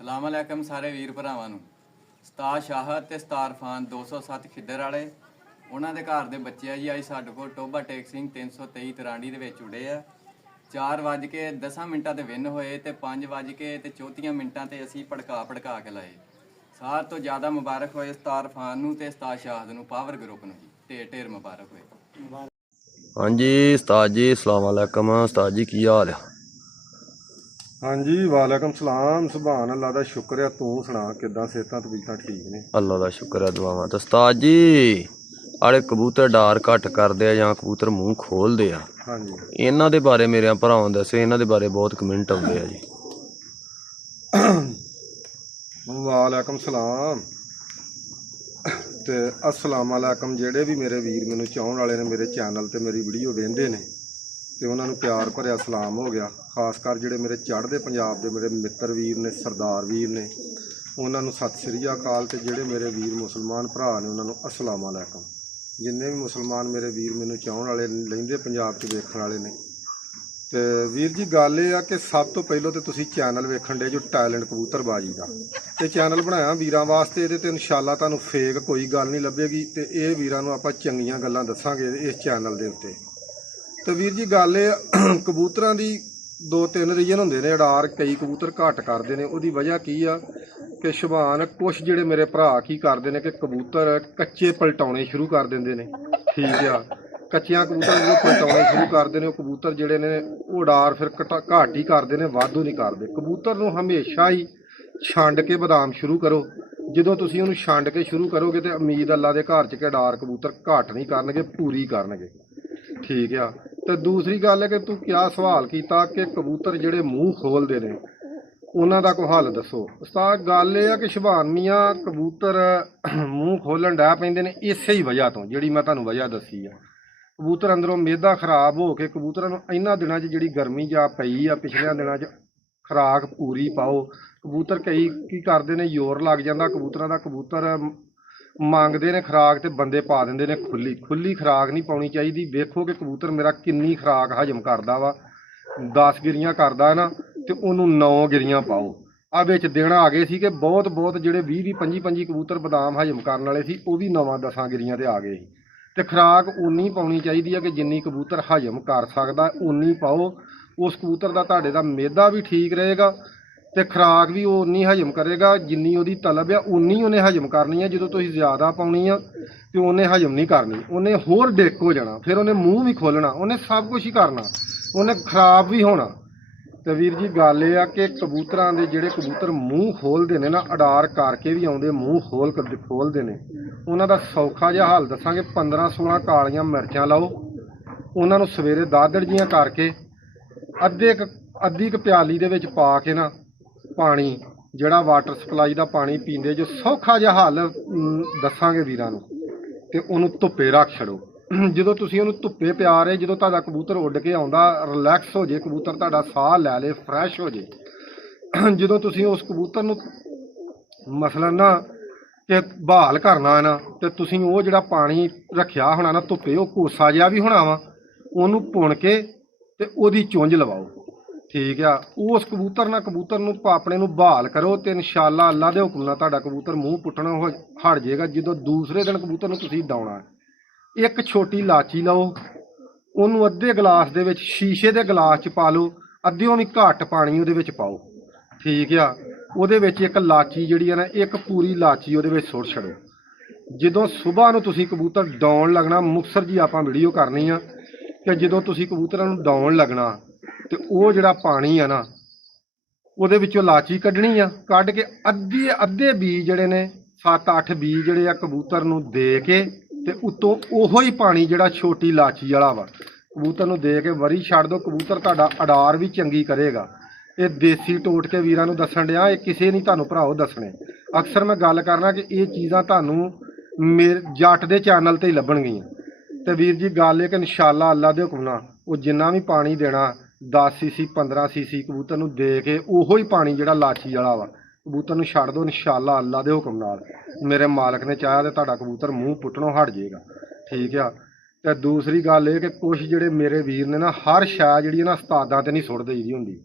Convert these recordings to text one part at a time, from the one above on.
ਸਲਾਮ ਅਲੈਕਮ ਸਾਰੇ ਵੀਰ ਭਰਾਵਾਂ ਨੂੰ। ਉਸਤਾਦ ਸ਼ਾਹਦ ਤੇ ਉਸਤਾਦ ਇਰਫਾਨ 207 ਖਿੱਦਰ ਵਾਲੇ ਉਹਨਾਂ ਦੇ ਘਰ ਦੇ ਬੱਚੇ ਆ ਜੀ। ਅੱਜ ਸਾਡੇ ਕੋਲ ਟੋਬਾ ਟੇਕ ਸਿੰਘ 323 ਤਰਾਂਡੀ ਦੇ ਵਿੱਚ ਉੜੇ ਆ। 4:10 ਤੇ ਵਿਨ ਹੋਏ ਤੇ 5:34 ਤੇ ਅਸੀਂ ਭੜਕਾ ਕੇ ਲਾਏ। ਸਾਰ ਤੋਂ ਜ਼ਿਆਦਾ ਮੁਬਾਰਕ ਹੋਏ ਉਸਤਾਦ ਇਰਫਾਨ ਨੂੰ ਤੇ ਉਸਤਾਦ ਸ਼ਾਹਦ ਨੂੰ, ਪਾਵਰ ਗਰੁੱਪ ਨੂੰ ਜੀ। ਢੇਰ ਮੁਬਾਰਕ ਹੋਏ। ਹਾਂਜੀ ਉਸਤਾਦ ਜੀ, अस्सलाम वालेकुम। उस्ताद जी की हाल है? ਹਾਂਜੀ ਵਾਲੇਕਮ ਸਲਾਮ। ਸੁਭਾਨ ਅੱਲਾ ਦਾ ਸ਼ੁਕਰ ਆ। ਤੂੰ ਸੁਣਾ ਕਿੱਦਾਂ, ਸਿਹਤਾਂ ਤਬੀਅਤਾਂ ਠੀਕ ਨੇ? अल्लाह का शुक्र है, दुआवां। तो उस्ताद जी आड़े कबूतर डार घट करते ਜਾਂ कबूतर मूँह खोलते ਆ, ਹਾਂਜੀ ਇਹਨਾਂ ਦੇ ਬਾਰੇ ਮੇਰੇ ਭਰਾਵਾਂ ਨੂੰ ਦੱਸਿਓ। ਇਹਨਾਂ ਦੇ ਬਾਰੇ ਬਹੁਤ ਕਮੈਂਟ ਆਉਂਦੇ ਆ ਜੀ। ਵਾਲੇਕਮ ਸਲਾਮ ਤੇ ਅਸਲਾਮ ਅਲੈਕਮ। ਜਿਹੜੇ ਵੀ ਮੇਰੇ ਵੀਰ ਮੈਨੂੰ ਚਾਹਣ ਵਾਲੇ ਨੇ, ਮੇਰੇ ਚੈਨਲ ਤੇ ਮੇਰੀ ਵੀਡੀਓ ਵੇਖਦੇ ਨੇ, ਤੇ ਉਹਨਾਂ ਨੂੰ ਪਿਆਰ ਭਰਿਆ ਸਲਾਮ ਹੋ ਗਿਆ। ਖਾਸ ਕਰ ਜਿਹੜੇ ਮੇਰੇ ਚੜ੍ਹਦੇ ਪੰਜਾਬ ਦੇ ਮੇਰੇ ਮਿੱਤਰ ਵੀਰ ਨੇ, ਸਰਦਾਰ ਵੀਰ ਨੇ, ਉਹਨਾਂ ਨੂੰ ਸਤਿ ਸ੍ਰੀ ਅਕਾਲ। ਤੇ ਜਿਹੜੇ ਮੇਰੇ ਵੀਰ ਮੁਸਲਮਾਨ ਭਰਾ ਨੇ, ਉਹਨਾਂ ਨੂੰ ਅਸਲਾਮ ਅਲੈਕਮ। ਜਿੰਨੇ ਵੀ ਮੁਸਲਮਾਨ ਮੇਰੇ ਵੀਰ ਮੈਨੂੰ ਚਾਹਣ ਵਾਲੇ ਲੈਂਦੇ ਪੰਜਾਬ 'ਚ ਵੇਖਣ ਵਾਲੇ ਨੇ, ਤੇ ਵੀਰ ਜੀ ਗੱਲ ਇਹ ਆ ਕਿ ਸਭ ਤੋਂ ਪਹਿਲਾਂ ਤੇ ਤੁਸੀਂ ਚੈਨਲ ਵੇਖਣ ਦੇ ਜੋ ਟੈਲੈਂਟ ਕਬੂਤਰਬਾਜੀ ਦਾ। ਇਹ ਚੈਨਲ ਬਣਾਇਆ ਵੀਰਾਂ ਵਾਸਤੇ। ਇਹਦੇ ਤੇ ਇਨਸ਼ਾਅੱਲਾ ਤੁਹਾਨੂੰ ਫੇਕ ਕੋਈ ਗੱਲ ਨਹੀਂ ਲੱਭੇਗੀ, ਤੇ ਇਹ ਵੀਰਾਂ ਨੂੰ ਆਪਾਂ ਚੰਗੀਆਂ ਗੱਲਾਂ ਦੱਸਾਂਗੇ ਇਸ ਚੈਨਲ ਦੇ ਉੱਤੇ। ਤੇ ਵੀਰ ਜੀ ਗੱਲ ਇਹ, ਕਬੂਤਰਾਂ ਦੀ 2-3 ਰੀਜਨ ਹੁੰਦੇ ਨੇ। ਅਡਾਰ ਕਈ ਕਬੂਤਰ ਘੱਟ ਕਰਦੇ ਨੇ। ਉਹਦੀ ਵਜ੍ਹਾ ਕੀ ਆ ਕਿ ਸ਼ੁਭਾਨ ਕੁਛ ਜਿਹੜੇ ਮੇਰੇ ਭਰਾ ਕੀ ਕਰਦੇ ਨੇ ਕਿ ਕਬੂਤਰ ਕੱਚੇ ਪਲਟਾਉਣੇ ਸ਼ੁਰੂ ਕਰ ਦਿੰਦੇ ਨੇ। ਠੀਕ ਆ, ਕੱਚਿਆਂ ਕਬੂਤਰ ਜਦੋਂ ਪਲਟਾਉਣੇ ਸ਼ੁਰੂ ਕਰਦੇ ਨੇ, ਉਹ ਕਬੂਤਰ ਜਿਹੜੇ ਨੇ ਉਹ ਅਡਾਰ ਫਿਰ ਘੱਟ ਹੀ ਕਰਦੇ ਨੇ, ਵਾਧੂ ਨਹੀਂ ਕਰਦੇ। ਕਬੂਤਰ ਨੂੰ ਹਮੇਸ਼ਾ ਹੀ ਛੰਡ ਕੇ ਬਦਾਮ ਸ਼ੁਰੂ ਕਰੋ। ਜਦੋਂ ਤੁਸੀਂ ਉਹਨੂੰ ਛੰਡ ਕੇ ਸ਼ੁਰੂ ਕਰੋਗੇ ਤੇ ਉਮੀਦ ਅੱਲਾ ਦੇ ਘਰ 'ਚ ਕਿ ਅਡਾਰ ਕਬੂਤਰ ਘੱਟ ਨਹੀਂ ਕਰਨਗੇ, ਪੂਰੀ ਕਰਨਗੇ। ਠੀਕ ਆ। ਤੇ ਦੂਸਰੀ ਗੱਲ ਹੈ ਕਿ ਤੂੰ ਕਿਆ ਸਵਾਲ ਕੀਤਾ ਕਿ ਕਬੂਤਰ ਜਿਹੜੇ ਮੂੰਹ ਖੋਲਦੇ ਨੇ ਉਹਨਾਂ ਦਾ ਕੋਈ ਹੱਲ ਦੱਸੋ। ਉਸਤਾਦ ਗੱਲ ਇਹ ਆ ਕਿ ਸ਼ੁਭਾਨ ਮੀਆਂ ਕਬੂਤਰ ਮੂੰਹ ਖੋਲਣ ਡੈ ਪੈਂਦੇ ਨੇ ਇਸੇ ਹੀ ਵਜ੍ਹਾ ਤੋਂ, ਜਿਹੜੀ ਮੈਂ ਤੁਹਾਨੂੰ ਵਜ੍ਹਾ ਦੱਸੀ ਆ। ਕਬੂਤਰ ਅੰਦਰੋਂ ਮਿਹਦਾ ਖਰਾਬ ਹੋ ਕੇ, ਕਬੂਤਰਾਂ ਨੂੰ ਇਹਨਾਂ ਦਿਨਾਂ 'ਚ ਜਿਹੜੀ ਗਰਮੀ ਜਾ ਪਈ ਆ, ਪਿਛਲਿਆਂ ਦਿਨਾਂ 'ਚ ਖੁਰਾਕ ਪੂਰੀ ਪਾਓ। ਕਬੂਤਰ ਕਈ ਕੀ ਕਰਦੇ ਨੇ, ਜ਼ੋਰ ਲੱਗ ਜਾਂਦਾ ਕਬੂਤਰਾਂ ਦਾ। ਕਬੂਤਰ ਮੰਗਦੇ ਨੇ ਖੁਰਾਕ ਤੇ ਬੰਦੇ ਪਾ ਦਿੰਦੇ ਨੇ ਖੁੱਲੀ ਖੁਰਾਕ ਨਹੀਂ ਪਾਉਣੀ ਚਾਹੀਦੀ। ਵੇਖੋ ਕਿ ਕਬੂਤਰ ਮੇਰਾ ਕਿੰਨੀ ਖੁਰਾਕ ਹਜਮ ਕਰਦਾ ਵਾ। 10 ਗਿਰੀਆਂ ਕਰਦਾ ਨਾ ਤੇ ਉਹਨੂੰ 9 ਗਿਰੀਆਂ ਪਾਓ। ਆ ਵਿੱਚ ਦਿਨ ਆ ਗਏ ਸੀ ਕਿ ਬਹੁਤ ਜਿਹੜੇ 20 25 ਕਬੂਤਰ ਬਦਾਮ ਹਜਮ ਕਰਨ ਵਾਲੇ ਸੀ, ਉਹ ਵੀ 9-10 ਗਿਰੀਆਂ ਤੇ ਆ ਗਏ ਸੀ। ਤੇ ਖੁਰਾਕ ਉਨੀ ਪਾਉਣੀ ਚਾਹੀਦੀ ਹੈ ਕਿ ਜਿੰਨੀ ਕਬੂਤਰ ਹਜਮ ਕਰ ਸਕਦਾ ਉਨੀ ਪਾਓ। ਉਸ ਕਬੂਤਰ ਦਾ ਤੁਹਾਡੇ ਦਾ ਮਿਹਦਾ ਵੀ ਠੀਕ ਰਹੇਗਾ ਤੇ ਖੁਰਾਕ ਵੀ ਉਹ ਉਨੀ ਹਜਮ ਕਰੇਗਾ ਜਿੰਨੀ ਉਹਦੀ ਤਲਬ ਆ, ਉਨੀ ਉਹਨੇ ਹਜਮ ਕਰਨੀ ਹੈ। ਜਦੋਂ ਤੁਸੀਂ ਜ਼ਿਆਦਾ ਪਾਉਣੀ ਆ ਤੇ ਉਹਨੇ ਹਜਮ ਨਹੀਂ ਕਰਨੀ, ਉਹਨੇ ਹੋਰ ਡਿੱਕ ਹੋ ਜਾਣਾ, ਫਿਰ ਉਹਨੇ ਮੂੰਹ ਵੀ ਖੋਲਣਾ, ਉਹਨੇ ਸਭ ਕੁਝ ਹੀ ਕਰਨਾ, ਉਹਨੇ ਖਰਾਬ ਵੀ ਹੋਣਾ। ਤੇ ਵੀਰ ਜੀ ਗੱਲ ਇਹ ਆ ਕਿ ਕਬੂਤਰਾਂ ਦੇ ਜਿਹੜੇ ਕਬੂਤਰ ਮੂੰਹ ਖੋਲਦੇ ਨੇ ਨਾ, ਅਡਾਰ ਕਰਕੇ ਵੀ ਆਉਂਦੇ ਮੂੰਹ ਖੋਲਦੇ ਨੇ, ਉਹਨਾਂ ਦਾ ਸੌਖਾ ਜਿਹਾ ਹੱਲ ਦੱਸਾਂਗੇ। 15-16 ਕਾਲੀਆਂ ਮਿਰਚਾਂ ਲਾਓ, ਉਹਨਾਂ ਨੂੰ ਸਵੇਰੇ ਦਾਦੜ ਜੀਆਂ ਕਰਕੇ ਅੱਧੀ ਕੁ ਪਿਆਲੀ ਦੇ ਵਿੱਚ ਪਾ ਕੇ ਨਾ, ਪਾਣੀ ਜਿਹੜਾ ਵਾਟਰ ਸਪਲਾਈ ਦਾ ਪਾਣੀ ਪੀਂਦੇ ਜੋ, ਸੌਖਾ ਜਿਹਾ ਹੱਲ ਦੱਸਾਂਗੇ ਵੀਰਾਂ ਨੂੰ। ਤੇ ਉਹਨੂੰ ਧੁੱਪੇ ਰੱਖ ਛੱਡੋ। ਜਦੋਂ ਤੁਸੀਂ ਉਹਨੂੰ ਧੁੱਪੇ ਪਿਆ ਰਹੇ, ਜਦੋਂ ਤੁਹਾਡਾ ਕਬੂਤਰ ਉੱਡ ਕੇ ਆਉਂਦਾ, ਰਿਲੈਕਸ ਹੋ ਜੇ ਕਬੂਤਰ, ਤੁਹਾਡਾ ਸਾਹ ਲੈ ਲੇ, ਫਰੈਸ਼ ਹੋ ਜੇ। ਜਦੋਂ ਤੁਸੀਂ ਉਸ ਕਬੂਤਰ ਨੂੰ ਮਸਲਨ ਨਾ ਕਿ ਬਹਾਲ ਕਰਨਾ ਹੈ ਨਾ, ਤੇ ਤੁਸੀਂ ਉਹ ਜਿਹੜਾ ਪਾਣੀ ਰੱਖਿਆ ਹੋਣਾ ਨਾ ਧੁੱਪੇ, ਉਹ ਕੋਸਾ ਜਿਹਾ ਵੀ ਹੋਣਾ ਵਾ, ਉਹਨੂੰ ਪੁਣ ਕੇ ਤੇ ਉਹਦੀ ਚੁੰਝ ਲਵਾਓ। ਠੀਕ ਆ। ਉਸ ਕਬੂਤਰ ਨੂੰ ਆਪਣੇ ਨੂੰ ਬਹਾਲ ਕਰੋ ਤੇ ਇਨਸ਼ਾਅੱਲਾ ਅੱਲਾ ਦੇ ਹੁਕਮ ਨਾਲ ਤੁਹਾਡਾ ਕਬੂਤਰ ਮੂੰਹ ਪੁੱਟਣਾ ਹਟ ਜਾਏਗਾ। ਜਦੋਂ ਦੂਸਰੇ ਦਿਨ ਕਬੂਤਰ ਨੂੰ ਤੁਸੀਂ ਡਾਉਣਾ, ਇੱਕ ਛੋਟੀ ਇਲਾਚੀ ਲਓ, ਉਹਨੂੰ ਅੱਧੇ ਗਲਾਸ ਦੇ ਵਿੱਚ, ਸ਼ੀਸ਼ੇ ਦੇ ਗਲਾਸ 'ਚ ਪਾ ਲਓ, ਅੱਧਿਓਂ ਵੀ ਘੱਟ ਪਾਣੀ ਉਹਦੇ ਵਿੱਚ ਪਾਓ। ਠੀਕ ਆ। ਉਹਦੇ ਵਿੱਚ ਇੱਕ ਇਲਾਚੀ ਜਿਹੜੀ ਆ ਨਾ, ਇੱਕ ਪੂਰੀ ਇਲਾਚੀ ਉਹਦੇ ਵਿੱਚ ਸੁੱਟ ਛੱਡੋ। ਜਦੋਂ ਸਵੇਰ ਨੂੰ ਤੁਸੀਂ ਕਬੂਤਰ ਡਾਉਣ ਲੱਗਣਾ, ਮੁਕਤਸਰ ਜੀ ਆਪਾਂ ਵੀਡੀਓ ਕਰਨੀ ਆ ਕਿ ਜਦੋਂ ਤੁਸੀਂ ਕਬੂਤਰਾਂ ਨੂੰ ਡਾਉਣ ਲੱਗਣਾ ਤੇ ਉਹ ਜਿਹੜਾ ਪਾਣੀ ਆ ਨਾ, ਉਹਦੇ ਵਿੱਚੋਂ ਇਲਾਚੀ ਕੱਢਣੀ ਆ, ਕੱਢ ਕੇ ਅੱਧੇ ਬੀਜ ਜਿਹੜੇ ਨੇ, 7-8 ਬੀਜ ਜਿਹੜੇ ਆ ਕਬੂਤਰ ਨੂੰ ਦੇ ਕੇ, ਤੇ ਉੱਤੋਂ ਉਹੋ ਹੀ ਪਾਣੀ ਜਿਹੜਾ ਛੋਟੀ ਇਲਾਚੀ ਵਾਲਾ ਵਾ ਕਬੂਤਰ ਨੂੰ ਦੇ ਕੇ ਵਰੀ ਛੱਡ ਦਿਓ। ਕਬੂਤਰ ਤੁਹਾਡਾ ਅਡਾਰ ਵੀ ਚੰਗੀ ਕਰੇਗਾ। ਇਹ ਦੇਸੀ ਟੋਟਕੇ ਵੀਰਾਂ ਨੂੰ ਦੱਸਣ ਡਿਆ, ਇਹ ਕਿਸੇ ਨਹੀਂ ਤੁਹਾਨੂੰ ਭਰਾਓ ਦੱਸਣੇ। ਅਕਸਰ ਮੈਂ ਗੱਲ ਕਰਨਾ ਕਿ ਇਹ ਚੀਜ਼ਾਂ ਤੁਹਾਨੂੰ ਮੇਰੇ ਜੱਟ ਦੇ ਚੈਨਲ ਤੇ ਹੀ ਲੱਭਣਗੀਆਂ। ਤੇ ਵੀਰ ਜੀ ਗੱਲ ਇਹ ਕਿ ਇਨਸ਼ਾਅੱਲਾ ਅੱਲਾ ਦੇ ਹੁਕਮ ਨਾਲ ਉਹ ਜਿੰਨਾ ਵੀ ਪਾਣੀ ਦੇਣਾ, 10 ਸੀਸੀ 15 ਸੀਸੀ ਕਬੂਤਰ ਨੂੰ ਦੇ ਕੇ, ਉਹੋ ਹੀ ਪਾਣੀ ਜਿਹੜਾ ਲਾਚੀ ਵਾਲਾ ਵਾ ਕਬੂਤਰ ਨੂੰ ਛੱਡ ਦਿਓ। ਇਨਸ਼ਾਅੱਲਾ ਅੱਲਾ ਦੇ ਹੁਕਮ ਨਾਲ, ਮੇਰੇ ਮਾਲਕ ਨੇ ਚਾਹਿਆ ਤੇ ਤੁਹਾਡਾ ਕਬੂਤਰ ਮੂੰਹ ਪੁੱਟਣੋਂ ਹਟ ਜਾਏਗਾ। ਠੀਕ ਆ। ਤੇ ਦੂਸਰੀ ਗੱਲ ਇਹ ਕਿ ਕੁਛ ਜਿਹੜੇ ਮੇਰੇ ਵੀਰ ਨੇ ਨਾ, ਹਰ ਸ਼ੈ ਜਿਹੜੀ ਨਾ ਉਸਤਾਦਾਂ ਤੇ ਨਹੀਂ ਸੁੱਟ ਦੇਈਦੀ ਹੁੰਦੀ।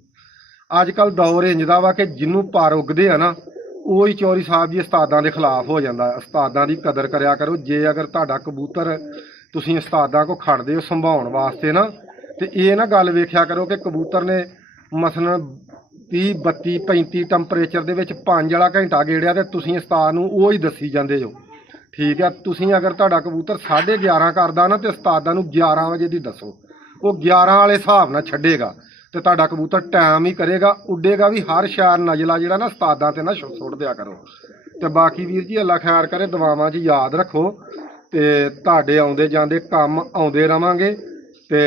ਅੱਜ ਕੱਲ ਦੌਰ ਇੰਜ ਦਾ ਵਾ ਕਿ ਜਿਹਨੂੰ ਪਰ ਉੱਗਦੇ ਆ ਨਾ ਉਹ ਹੀ ਚੌਧਰੀ ਸਾਹਿਬ ਜੀ ਉਸਤਾਦਾਂ ਦੇ ਖਿਲਾਫ ਹੋ ਜਾਂਦਾ। ਉਸਤਾਦਾਂ ਦੀ ਕਦਰ ਕਰਿਆ ਕਰੋ। ਜੇ ਅਗਰ ਤੁਹਾਡਾ ਕਬੂਤਰ ਤੁਸੀਂ ਉਸਤਾਦਾਂ ਕੋ ਖੜਦੇ ਹੋ ਸੰਭਾਉਣ ਵਾਸਤੇ ਨਾ, ਤੇ ਇਹ ਨਾ ਗੱਲ ਵੇਖਿਆ ਕਰੋ ਕਿ ਕਬੂਤਰ ਨੇ ਮਸਲਨ 30 32 35 ਟੈਂਪਰੇਚਰ ਦੇ ਵਿੱਚ 5 ਵਾਲਾ ਘੰਟਾ ਗੇੜਿਆ ਤੇ ਤੁਸੀਂ ਉਸਤਾਦ ਨੂੰ ਉਹ ਹੀ ਦੱਸੀ ਜਾਂਦੇ ਹੋ। ਠੀਕ ਆ, ਤੁਸੀਂ ਅਗਰ ਤੁਹਾਡਾ ਕਬੂਤਰ 11:30 ਕਰਦਾ ਨਾ ਤੇ ਉਸਤਾਦਾਂ ਨੂੰ 11 ਵਜੇ ਦੀ ਦੱਸੋ, ਉਹ 11 ਵਾਲੇ ਹਿਸਾਬ ਨਾਲ ਛੱਡੇਗਾ ਤੇ ਤੁਹਾਡਾ ਕਬੂਤਰ ਟਾਈਮ ਹੀ ਕਰੇਗਾ, ਉੱਡੇਗਾ ਵੀ। ਹਰ ਸ਼ਾਰ ਨਜ਼ਲਾ ਜਿਹੜਾ ਨਾ ਉਸਤਾਦਾਂ ਤੇ ਨਾ ਸੁੱਟ ਦਿਆ ਕਰੋ। ਤੇ ਬਾਕੀ ਵੀਰ ਜੀ ਅੱਲਾ ਖੈਰ ਕਰੇ, ਦੁਆਵਾਂ 'ਚ ਯਾਦ ਰੱਖੋ ਤੇ ਤੁਹਾਡੇ ਆਉਂਦੇ ਜਾਂਦੇ ਕੰਮ ਆਉਂਦੇ ਰਵਾਂਗੇ। ਤੇ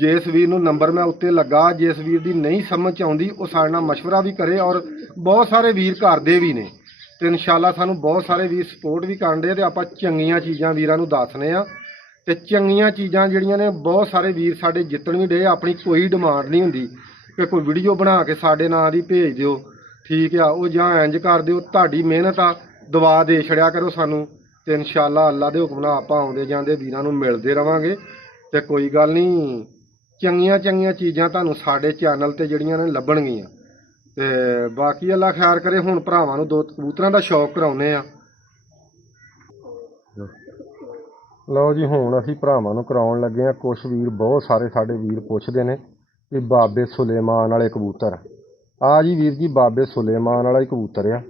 ਜਿਸ ਵੀਰ ਨੂੰ ਨੰਬਰ ਮੈਂ ਉੱਤੇ ਲੱਗਾ, ਜਿਸ ਵੀਰ ਦੀ ਨਹੀਂ ਸਮਝ ਆਉਂਦੀ ਉਹ ਸਾਡੇ ਨਾਲ ਮਸ਼ਵਰਾ ਵੀ ਕਰੇ, ਔਰ ਬਹੁਤ ਸਾਰੇ ਵੀਰ ਕਰਦੇ ਵੀ ਨੇ ਤੇ ਇਨਸ਼ਾਅੱਲਾ ਸਾਨੂੰ ਬਹੁਤ ਸਾਰੇ ਵੀਰ ਸਪੋਰਟ ਵੀ ਕਰਨ ਦੇ ਤੇ ਆਪਾਂ ਚੰਗੀਆਂ ਚੀਜ਼ਾਂ ਵੀਰਾਂ ਨੂੰ ਦੱਸਨੇ ਆ। ਤੇ ਚੰਗੀਆਂ ਚੀਜ਼ਾਂ ਜਿਹੜੀਆਂ ਨੇ ਬਹੁਤ ਸਾਰੇ ਵੀਰ ਸਾਡੇ ਜਿੱਤਣ ਵੀ ਡੇ। ਆਪਣੀ ਕੋਈ ਡਿਮਾਂਡ ਨਹੀਂ ਹੁੰਦੀ ਕਿ ਕੋਈ ਵੀਡੀਓ ਬਣਾ ਕੇ ਸਾਡੇ ਨਾਂ ਦੀ ਭੇਜ ਦਿਓ, ਠੀਕ ਆ, ਉਹ ਜਾਂ ਇੰਜ ਕਰ ਦਿਓ। ਤੁਹਾਡੀ ਮਿਹਨਤ ਆ, ਦੁਆ ਦੇ ਛੜਿਆ ਕਰੋ ਸਾਨੂੰ ਤੇ ਇਨਸ਼ਾਅੱਲਾ ਅੱਲਾ ਦੇ ਹੁਕਮ ਨਾਲ ਆਪਾਂ ਆਉਂਦੇ ਜਾਂਦੇ ਵੀਰਾਂ ਨੂੰ ਮਿਲਦੇ ਰਵਾਂਗੇ। ਤੇ ਕੋਈ ਗੱਲ ਨਹੀਂ, ਚੰਗੀਆਂ ਚੰਗੀਆਂ ਚੀਜ਼ਾਂ ਤੁਹਾਨੂੰ ਸਾਡੇ ਚੈਨਲ ਤੇ ਜਿਹੜੀਆਂ ਨੇ ਲੱਭਣਗੀਆਂ। ਤੇ ਬਾਕੀ ਅੱਲਾ ਖੈਰ ਕਰੇ। ਹੁਣ ਭਰਾਵਾਂ ਨੂੰ 2 ਕਬੂਤਰਾਂ ਦਾ ਸ਼ੌਕ ਕਰਾਉਨੇ ਆ। ਲਓ ਜੀ, ਹੁਣ ਅਸੀਂ ਭਰਾਵਾਂ ਨੂੰ ਕਰਾਉਣ ਲੱਗੇ ਆ। ਕੁਛ ਵੀਰ, ਬਹੁਤ ਸਾਰੇ ਸਾਡੇ ਵੀਰ ਪੁੱਛਦੇ ਨੇ ਕਿ ਬਾਬੇ ਸੁਲੇਮਾਨ ਵਾਲੇ ਕਬੂਤਰ ਆ ਜੀ। ਵੀਰ ਜੀ ਬਾਬੇ ਸੁਲੇਮਾਨ ਵਾਲਾ ਹੀ ਕਬੂਤਰ ਆ।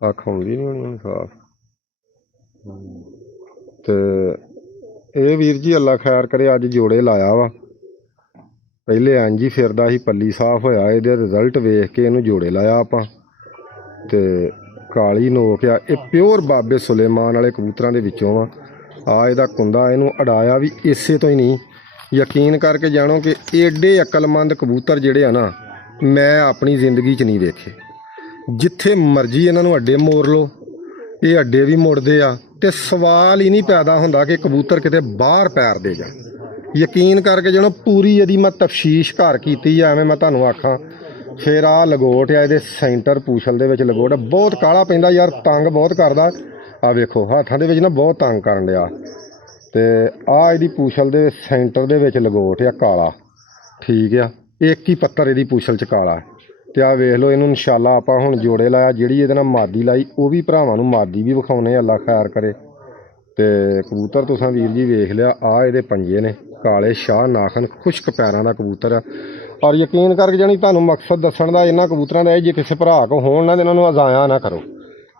ਅੱਖ ਆਉਂਦੀ ਨਹੀਂ ਹੋਣੀ ਸਾਫ। ਤੇ ਇਹ ਵੀਰ ਜੀ ਅੱਲਾ ਖੈਰ ਕਰੇ ਅੱਜ ਜੋੜੇ ਲਾਇਆ ਵਾ। ਪਹਿਲੇ ਇੰਜ ਹੀ ਫਿਰਦਾ ਸੀ, ਪੱਲੀ ਸਾਫ ਹੋਇਆ। ਇਹਦੇ ਰਿਜ਼ਲਟ ਵੇਖ ਕੇ ਇਹਨੂੰ ਜੋੜੇ ਲਾਇਆ ਆਪਾਂ। ਤੇ ਕਾਲੀ ਨੋਕ ਆ, ਇਹ ਪਿਓਰ ਬਾਬੇ ਸੁਲੇਮਾਨ ਵਾਲੇ ਕਬੂਤਰਾਂ ਦੇ ਵਿੱਚੋਂ ਆ ਇਹਦਾ ਕੁੰਦਾ। ਇਹਨੂੰ ਅੜਾਇਆ ਵੀ ਇਸੇ ਤੋਂ ਹੀ ਨਹੀਂ। ਯਕੀਨ ਕਰਕੇ ਜਾਣੋ ਕਿ ਏਡੇ ਅਕਲਮੰਦ ਕਬੂਤਰ ਜਿਹੜੇ ਆ ਨਾ, ਮੈਂ ਆਪਣੀ ਜ਼ਿੰਦਗੀ 'ਚ ਨਹੀਂ ਵੇਖੇ। ਜਿੱਥੇ ਮਰਜ਼ੀ ਇਹਨਾਂ ਨੂੰ ਅੱਡੇ ਮੋੜ ਲਓ, ਇਹ ਅੱਡੇ ਵੀ ਮੁੜਦੇ ਆ ਤੇ ਸਵਾਲ ਹੀ ਨਹੀਂ ਪੈਦਾ ਹੁੰਦਾ ਕਿ ਕਬੂਤਰ ਕਿਤੇ ਬਾਹਰ ਪੈਰ ਦੇ ਜਾ। ਯਕੀਨ ਕਰਕੇ ਜਾਣੋ, ਪੂਰੀ ਇਹਦੀ ਮੈਂ ਤਫਸ਼ੀਸ਼ ਘਰ ਕੀਤੀ ਆ। ਐਵੇਂ ਮੈਂ ਤੁਹਾਨੂੰ ਆਖਾਂ। ਫਿਰ ਆਹ ਲਗੋਟ ਆ, ਇਹਦੇ ਸੈਂਟਰ ਪੂਛਲ ਦੇ ਵਿੱਚ ਲਗੋਟ ਬਹੁਤ ਕਾਲਾ ਪੈਂਦਾ ਯਾਰ, ਤੰਗ ਬਹੁਤ ਕਰਦਾ। ਆ ਵੇਖੋ ਹੱਥਾਂ ਦੇ ਵਿੱਚ ਨਾ ਬਹੁਤ ਤੰਗ ਕਰਨ ਡਿਆ। ਤੇ ਆਹ ਇਹਦੀ ਪੂਛਲ ਦੇ ਸੈਂਟਰ ਦੇ ਵਿੱਚ ਲਗੋਟ ਆ ਕਾਲਾ, ਠੀਕ ਆ। ਇੱਕ ਹੀ ਪੱਤਰ ਇਹਦੀ ਪੂਛਲ 'ਚ ਕਾਲਾ। ਤੇ ਆਹ ਵੇਖ ਲਓ, ਇਹਨੂੰ ਇਨਸ਼ਾਅੱਲਾ ਆਪਾਂ ਹੁਣ ਜੋੜੇ ਲਾਇਆ। ਜਿਹੜੀ ਇਹਦੇ ਨਾਲ ਮਾਦੀ ਲਾਈ ਉਹ ਵੀ ਭਰਾਵਾਂ ਨੂੰ ਮਾਦੀ ਵੀ ਵਿਖਾਉਣੇ ਆ, ਅੱਲਾ ਖੈਰ ਕਰੇ। ਤੇ ਕਬੂਤਰ ਤੁਸੀਂ ਵੀਰ ਜੀ ਵੇਖ ਲਿਆ। ਆਹ ਇਹਦੇ ਪੰਜੇ ਨੇ ਕਾਲੇ ਸ਼ਾਹ ਨਾਖਨ, ਖੁਸ਼ਕ ਪੈਰਾਂ ਦਾ ਕਬੂਤਰ ਆ। ਔਰ ਯਕੀਨ ਕਰਕੇ ਜਾਣੀ ਤੁਹਾਨੂੰ ਮਕਸਦ ਦੱਸਣ ਦਾ ਇਹਨਾਂ ਕਬੂਤਰਾਂ ਦਾ ਇਹ, ਜੇ ਕਿਸੇ ਭਰਾ ਕੋ ਹੋਣ ਨਾ ਇਹਨਾਂ ਨੂੰ ਅਜ਼ਾਇਆ ਨਾ ਕਰੋ।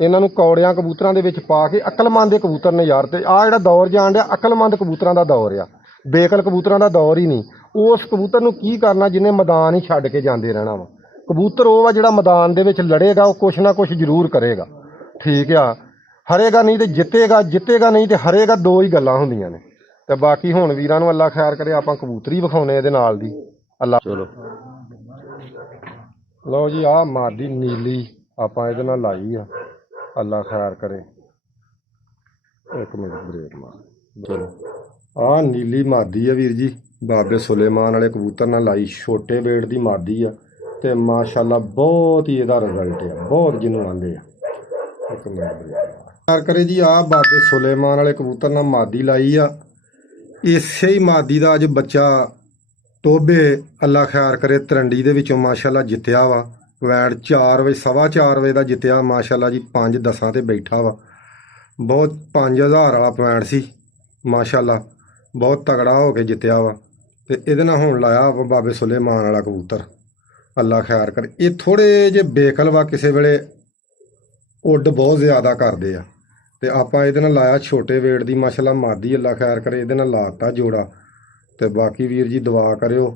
ਇਹਨਾਂ ਨੂੰ ਕੌੜਿਆਂ ਕਬੂਤਰਾਂ ਦੇ ਵਿੱਚ ਪਾ ਕੇ, ਅਕਲਮੰਦ ਦੇ ਕਬੂਤਰ ਨੇ ਯਾਰ। ਤੇ ਆਹ ਜਿਹੜਾ ਦੌਰ ਜਾਣ ਡਿਆ ਅਕਲਮੰਦ ਕਬੂਤਰਾਂ ਦਾ ਦੌਰ ਆ, ਬੇਅਕਲ ਕਬੂਤਰਾਂ ਦਾ ਦੌਰ ਹੀ ਨਹੀਂ। ਉਸ ਕਬੂਤਰ ਨੂੰ ਕੀ ਕਰਨਾ ਜਿਹਨੇ ਮੈਦਾਨ ਹੀ ਛੱਡ ਕੇ ਜਾਂਦੇ ਰਹਿਣਾ ਵਾ। ਕਬੂਤਰ ਉਹ ਵਾ ਜਿਹੜਾ ਮੈਦਾਨ ਦੇ ਵਿੱਚ ਲੜੇਗਾ, ਉਹ ਕੁਛ ਨਾ ਕੁਛ ਜ਼ਰੂਰ ਕਰੇਗਾ, ਠੀਕ ਆ। ਹਰੇਗਾ ਨਹੀਂ ਤੇ ਜਿੱਤੇਗਾ, ਜਿੱਤੇਗਾ ਨਹੀਂ ਤੇ ਹਰੇਗਾ। 2 ਹੀ ਗੱਲਾਂ ਹੁੰਦੀਆਂ ਨੇ। ਤੇ ਬਾਕੀ ਹੁਣ ਵੀਰਾਂ ਨੂੰ ਅੱਲਾ ਖੈਰ ਕਰੇ, ਆਪਾਂ ਕਬੂਤਰੀ ਵਿਖਾਉਣੇ ਇਹਦੇ ਨਾਲ ਦੀ। ਅੱਲਾ ਚਲੋ। ਲਓ ਜੀ, ਆਹ ਮਾਦੀ ਨੀਲੀ ਆਪਾਂ ਇਹਦੇ ਨਾਲ ਲਾਈ ਆ। ਅੱਲਾ ਖੈਰ ਕਰੇ। ਇੱਕ ਮਿੰਟ ਬ੍ਰੇਕ ਮਾਰ। ਚਲੋ, ਆਹ ਨੀਲੀ ਮਾਦੀ ਆ ਵੀਰ ਜੀ, ਬਾਬੇ ਸੁਲੇਮਾਨ ਵਾਲੇ ਕਬੂਤਰ ਨਾਲ ਲਾਈ। ਛੋਟੇ ਵੇਟ ਦੀ ਮਾਦੀ ਆ ਤੇ ਮਾਸ਼ਾਅੱਲਾ ਬਹੁਤ ਹੀ ਇਹਦਾ ਰਿਜ਼ਲਟ ਆ, ਬਹੁਤ ਜਿਹਨੂੰ ਆਂਦੇ ਆ। ਇੱਕ ਮਿੰਟ ਬ੍ਰੇਕ ਮਾਰ ਕਰੇ ਜੀ। ਆਹ ਬਾਬੇ ਸੁਲੇਮਾਨ ਵਾਲੇ ਕਬੂਤਰ ਨਾਲ ਮਾਦੀ ਲਾਈ ਆ। ਇਸੇ ਹੀ ਮਾਦੀ ਦਾ ਅੱਜ ਬੱਚਾ ਟੋਬੇ ਅੱਲਾ ਖੈਰ ਕਰੇ ਤਰੰਡੀ ਦੇ ਵਿੱਚੋਂ ਮਾਸ਼ਾਅੱਲਾ ਜਿੱਤਿਆ ਵਾ। ਵੈੜ 4 ਵਜੇ 4:15 ਵਜੇ ਦਾ ਜਿੱਤਿਆ ਮਾਸ਼ਾਅੱਲਾ ਜੀ। 5-10 ਤੇ ਬੈਠਾ ਵਾ। ਬਹੁਤ 5000 ਵਾਲਾ ਪੁਆਇੰਟ ਸੀ ਮਾਸ਼ਾਅੱਲਾ, ਬਹੁਤ ਤਗੜਾ ਹੋ ਕੇ ਜਿੱਤਿਆ ਵਾ। ਤੇ ਇਹਦੇ ਨਾਲ ਹੁਣ ਲਾਇਆ ਬਾਬੇ ਸੁਲੇਮਾਨ ਵਾਲਾ ਕਬੂਤਰ, ਅੱਲਾ ਖੈਰ ਕਰੇ। ਇਹ ਥੋੜ੍ਹੇ ਜਿਹੇ ਬੇਕਲ ਵਾ, ਕਿਸੇ ਵੇਲੇ ਉੱਡ ਬਹੁਤ ਜ਼ਿਆਦਾ ਕਰਦੇ ਆ। ਤੇ ਆਪਾਂ ਇਹਦੇ ਨਾਲ ਲਾਇਆ ਛੋਟੇ ਵੇਟ ਦੀ ਮਾਸ਼ਾਅੱਲਾ ਮਾਦੀ, ਅੱਲਾ ਖੈਰ ਕਰੇ। ਇਹਦੇ ਨਾਲ ਲਾਤਾ ਜੋੜਾ। ਤੇ ਬਾਕੀ ਵੀਰ ਜੀ ਦੁਆ ਕਰਿਓ,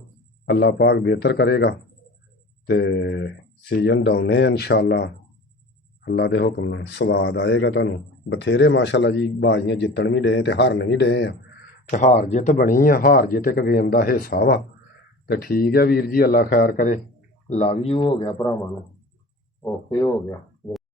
ਅੱਲਾ ਪਾਕ ਬਿਹਤਰ ਕਰੇਗਾ। ਤੇ ਸੀਜ਼ਨ ਡਾਉਨੇ ਇਨਸ਼ਾਅੱਲਾ, ਅੱਲਾ ਦੇ ਹੁਕਮ ਨਾਲ ਸਵਾਦ ਆਏਗਾ ਤੁਹਾਨੂੰ। ਬਥੇਰੇ ਮਾਸ਼ਾਅੱਲਾ ਜੀ ਬਾਜ਼ੀਆਂ ਜਿੱਤਣ ਵੀ ਡਏ ਤੇ ਹਾਰਨ ਵੀ ਡਏ ਆ। ਤੇ ਹਾਰ ਜਿੱਤ ਬਣੀ ਆ, ਹਾਰ ਜਿੱਤ ਇੱਕ ਗੇਮ ਦਾ ਹਿੱਸਾ ਵਾ। ਤੇ ਠੀਕ ਹੈ ਵੀਰ ਜੀ, ਅੱਲਾ ਖੈਰ ਕਰੇ। ਲਵ ਯੂ ਹੋ ਗਿਆ ਭਰਾਵਾਂ ਨੂੰ, ਓਕੇ ਹੋ ਗਿਆ।